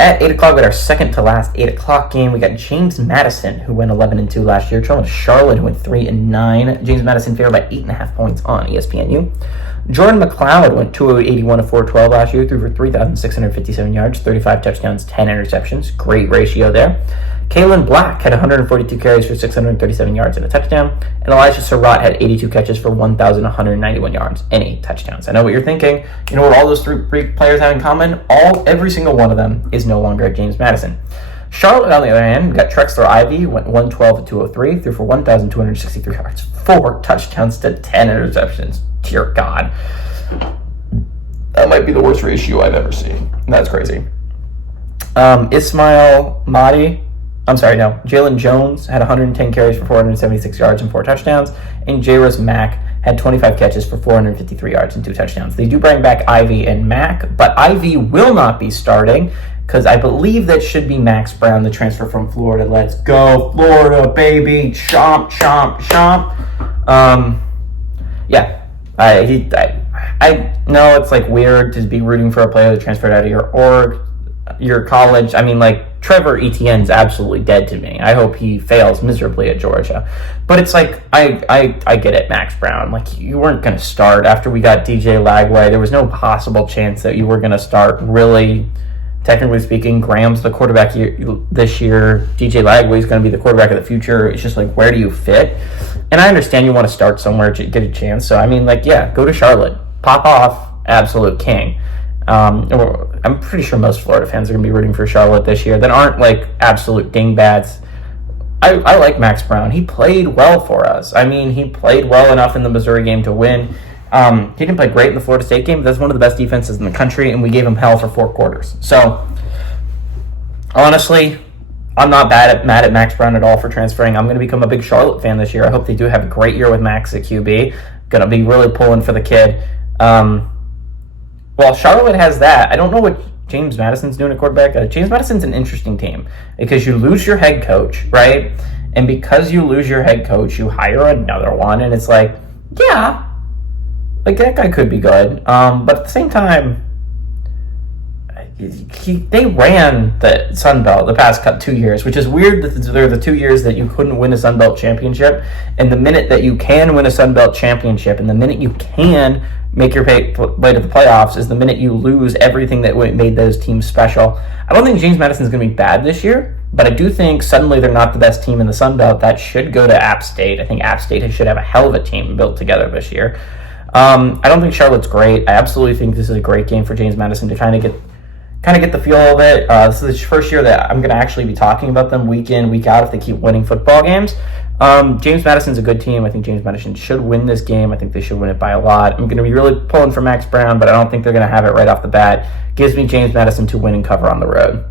At 8 o'clock, we got our second to last 8 o'clock game. We got James Madison, who went 11-2 last year, trailing Charlotte, who went 3-9. James Madison favored by 8.5 points on ESPNU. Jordan McLeod went 281-412 last year, threw for 3,657 yards, 35 touchdowns, 10 interceptions. Great ratio there. Kalen Black had 142 carries for 637 yards and a touchdown. And Elijah Surratt had 82 catches for 1,191 yards and 8 touchdowns. I know what you're thinking. You know what all those three players have in common? Every single one of them is no longer at James Madison. Charlotte, on the other hand, got Trexler Ivy, went 112-203, threw for 1,263 yards, 4 touchdowns to 10 interceptions. Dear God. That might be the worst ratio I've ever seen. That's crazy. Jalen Jones had 110 carries for 476 yards and 4 touchdowns, and J-Rose Mack had 25 catches for 453 yards and 2 touchdowns. They do bring back Ivy and Mack, but Ivy will not be starting because I believe that should be Max Brown, the transfer from Florida. Let's go, Florida, baby. Chomp, chomp, chomp. I know it's like weird to be rooting for a player that transferred out of your college. I mean, like, Trevor Etienne's absolutely dead to me. I hope he fails miserably at Georgia. But it's like, I get it, Max Brown. Like, you weren't going to start after we got DJ Lagway. There was no possible chance that you were going to start, really. Technically speaking, Graham's the quarterback this year. DJ Lagway's going to be the quarterback of the future. It's just like, where do you fit? And I understand you want to start somewhere to get a chance. So, I mean, like, yeah, go to Charlotte. Pop off, absolute king. I'm pretty sure most Florida fans are going to be rooting for Charlotte this year that aren't like absolute dingbats. I like Max Brown. He played well for us. I mean, he played well enough in the Missouri game to win. He didn't play great in the Florida State game, but that's one of the best defenses in the country, and we gave him hell for 4 quarters. So, honestly, I'm not mad at Max Brown at all for transferring. I'm going to become a big Charlotte fan this year. I hope they do have a great year with Max at QB. Going to be really pulling for the kid. Well, Charlotte has that. I don't know what James Madison's doing at quarterback. James Madison's an interesting team because you lose your head coach, right? And because you lose your head coach, you hire another one, and it's like, yeah, like that guy could be good. But at the same time, they ran the Sun Belt the past 2 years, which is weird that they're the 2 years that you couldn't win a Sun Belt championship. And the minute that you can win a Sun Belt championship, and the minute you can make your way to the playoffs is the minute you lose everything that made those teams special. I don't think James Madison's going to be bad this year, but I do think suddenly they're not the best team in the Sun Belt. That should go to App State. I think App State should have a hell of a team built together this year. I don't think Charlotte's great. I absolutely think this is a great game for James Madison to kind of get the feel of it. This is the first year that I'm going to actually be talking about them week in, week out if they keep winning football games. James Madison's a good team. I think James Madison should win this game. I think they should win it by a lot. I'm going to be really pulling for Max Brown, but I don't think they're going to have it right off the bat. Gives me James Madison to win and cover on the road.